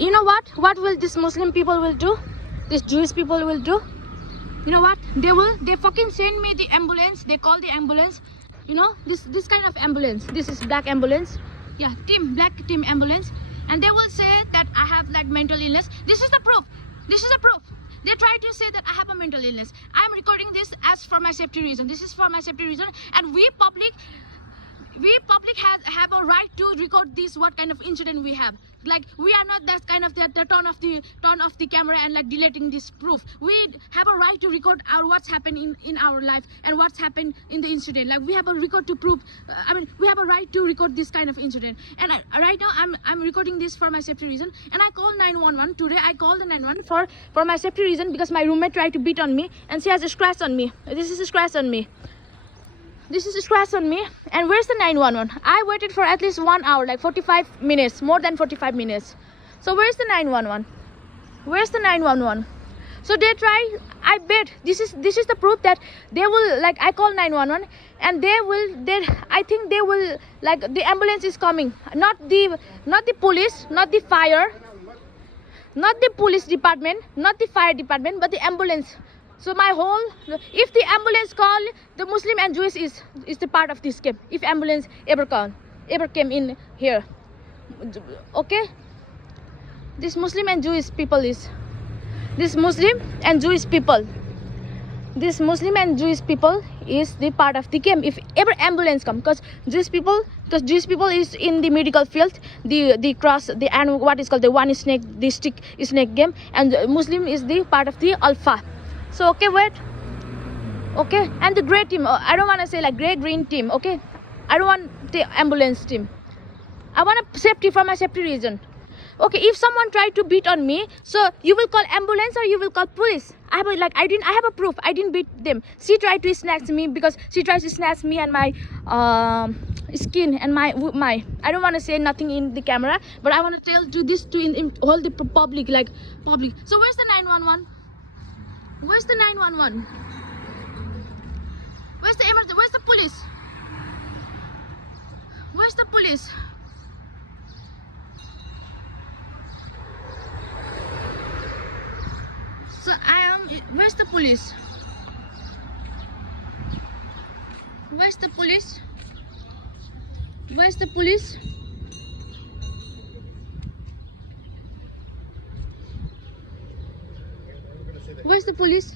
You know what? What will this Muslim people will do? This Jewish people will do? You know what? They fucking send me the ambulance. They call the ambulance. You know, this kind of ambulance. This is black ambulance. Yeah, black team ambulance. And they will say that I have like mental illness. This is the proof. This is the proof. They try to say that I have a mental illness. I'm recording this as for my safety reason. This is for my safety reason. And we public have a right to record this, what kind of incident we have. Like, we are not that kind of the turn off the camera and like deleting this proof. We have a right to record what's happened in our life and what's happened in the incident. Like, we have a record to prove. We have a right to record this kind of incident. And right now I'm recording this for my safety reason. And I call 911 today. I called the 911 for my safety reason, because my roommate tried to beat on me and she has a scratch on me. This is a scratch on me. This is a scratch on me. And where's the 911? I waited for at least 1 hour, like 45 minutes, more than 45 minutes. So where's the 911? Where's the 911? So they try, I bet this is the proof that they will, like, I call 911 and I think they will, like, the ambulance is coming. Not the police, not the fire, not the police department, not the fire department, but the ambulance. So if the ambulance call, the Muslim and Jewish is the part of this game. If ambulance ever came in here, okay? This Muslim and Jewish people is the part of the game. If ever ambulance come, because Jewish people is in the medical field, the cross, and what is called the one snake, the stick snake game, and Muslim is the part of the alpha. So okay, wait. Okay, and the grey team. I don't want to say like green team. Okay, I don't want the ambulance team. I want a safety for my safety reason. Okay, if someone tried to beat on me, so you will call ambulance or you will call police. I have a proof. I didn't beat them. She tried to snatch me because she tries to snatch me and my skin and my. I don't want to say nothing in the camera, but I want to tell this to in all the public, like public. So where's the 911? Where's the 911? Where's the emergency? Where's the police? Where's the police? So where's the police? Where's the police? Where's the police? Where's the police?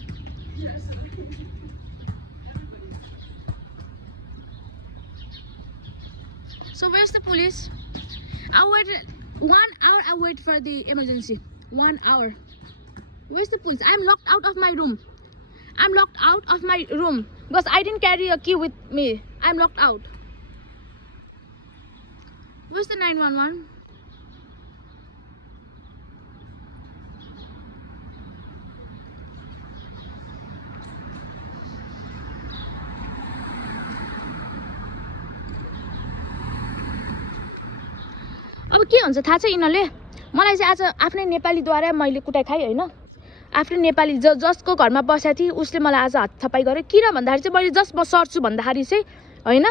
So where's the police? I waited 1 hour. I wait for the emergency. 1 hour. Where's the police? I'm locked out of my room. I'm locked out of my room because I didn't carry a key with me. I'm locked out. Where's the 911? अब के हुन्छ थाहा छ यिनीहरूले मलाई चाहिँ आज आफ्नै नेपालीद्वारा मैले कुटाइ खाएँ हैन आफ्नै नेपाली जसको घरमा बसेको थिए उसले मलाई आज हात थपाइ गर्यो किन भन्दाखेरि चाहिँ मैले जस्ट म सर्छु भन्दाखेरि चाहिँ हैन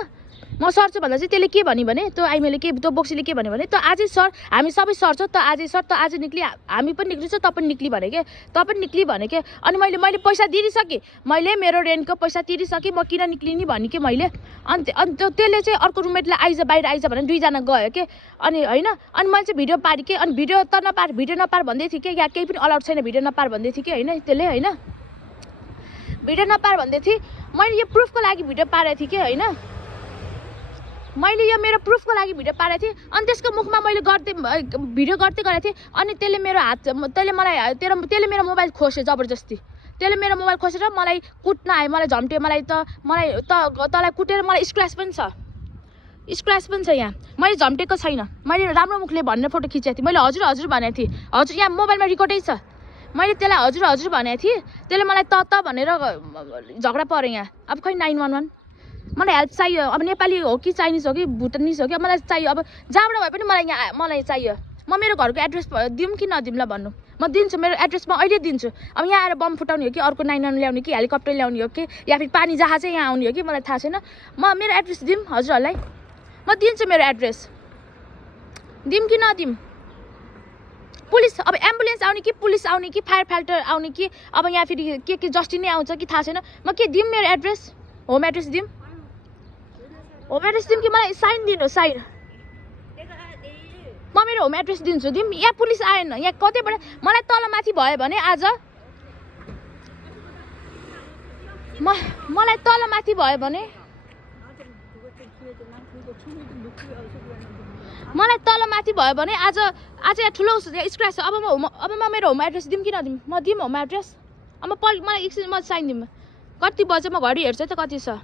म सर्छु भन्दा चाहिँ त्यसले के भन्यो भने त्यो आइमेले के त्यो बोक्सीले के भन्यो भने त आजै सर हामी सबै सर्छौँ त आजै सर त आज निक्ली हामी पनि निक्लिन्छ त पनि निक्ली भने के त पनि निक्ली भने के अनि मैले पैसा दिइसके मैले मेरो रेन्टको पैसा तिरिसके म किन निक्लिनी भन्ने के मैले अनि त्यसले चाहिँ अर्को रुममेटलाई आइज बाहिर आइज भनेर दुई जना गयो के अनि हैन अनि मैले चाहिँ भिडियो पारे के अनि भिडियो नपार भन्दै थिए के या केही पनि अलाउड छैन भिडियो नपार भन्दै थिए के हैन त्यसले हैन भिडियो नपार भन्दै थिए मैले यो प्रुफको लागि भिडियो पारेको थिए के हैन मैले यो मेरो प्रुफको लागि भिडियो पारेको थिएँ अनि त्यसको मुखमा मैले भिडियो गर्दै गरेको थिएँ अनि त्यसले मेरो मोबाइल खोस्यो जबरजस्ती त्यसले मेरो मोबाइल खोसेर मलाई कुट्न आयो मलाई झम्ट्यो मलाई तँलाई कुटेर मलाई स्क्रैच पनि छ यहाँ मैले झम्टेको छैन मैले राम्रो मुखले भन्ने फोटो खिचेको थिएँ मैले हजुर भनेको थिएँ हजुर यहाँ मोबाइलमा रेकर्डै छ मैले त्यसलाई हजुर भनेको थिएँ त्यसले मलाई त भनेर झगडा पर्यो यहाँ अब खै 911 मलाई हेल्प चाहियो अब नेपाली हो कि चाइनिज हो कि भुटानिज हो कि मलाई चाहियो अब जहाँबाट भए पनि मलाई चाहियो म मेरो घरको एड्रेस दिउँ कि नदिउँ ल भन्नु म दिन्छु मेरो एड्रेस म अहिले दिन्छु अब यहाँ आएर बम फुटाउने हो कि अर्को 911 ल्याउने कि हेलिकप्टर ल्याउने हो कि या फिर पानी जहाज यहाँ आउने हो कि मलाई थाहा छैन म मेरो एड्रेस दिउँ हजुरहरूलाई म दिन्छु मेरो एड्रेस दिउँ कि नदिउँ पुलिस अब एम्बुलेन्स आउने कि पुलिस आउने कि फायर फाइटर आउने कि अब यहाँ फेरि के जस्टिन नै आउँछ कि थाहा छैन म के दिउँ मेरो एड्रेस होम एड्रेस दिउँ कि मलाई साइन दिनु साइन म मेरो होम एड्रेस दिन्छु दिउँ यहाँ पुलिस आएन यहाँ कतैबाट मलाई तल माथि भयो भने आज मलाई तल माथि भयो भने मलाई तल माथि भयो भने आज यहाँ ठुलो स्क्र्याच छ अब म मेरो होम एड्रेस दिउँ कि नदिउँ म दिउँ होम एड्रेस अब मलाई एकछिन म साइन दिउँ कति बजे म घडी हेर्छु त कति छ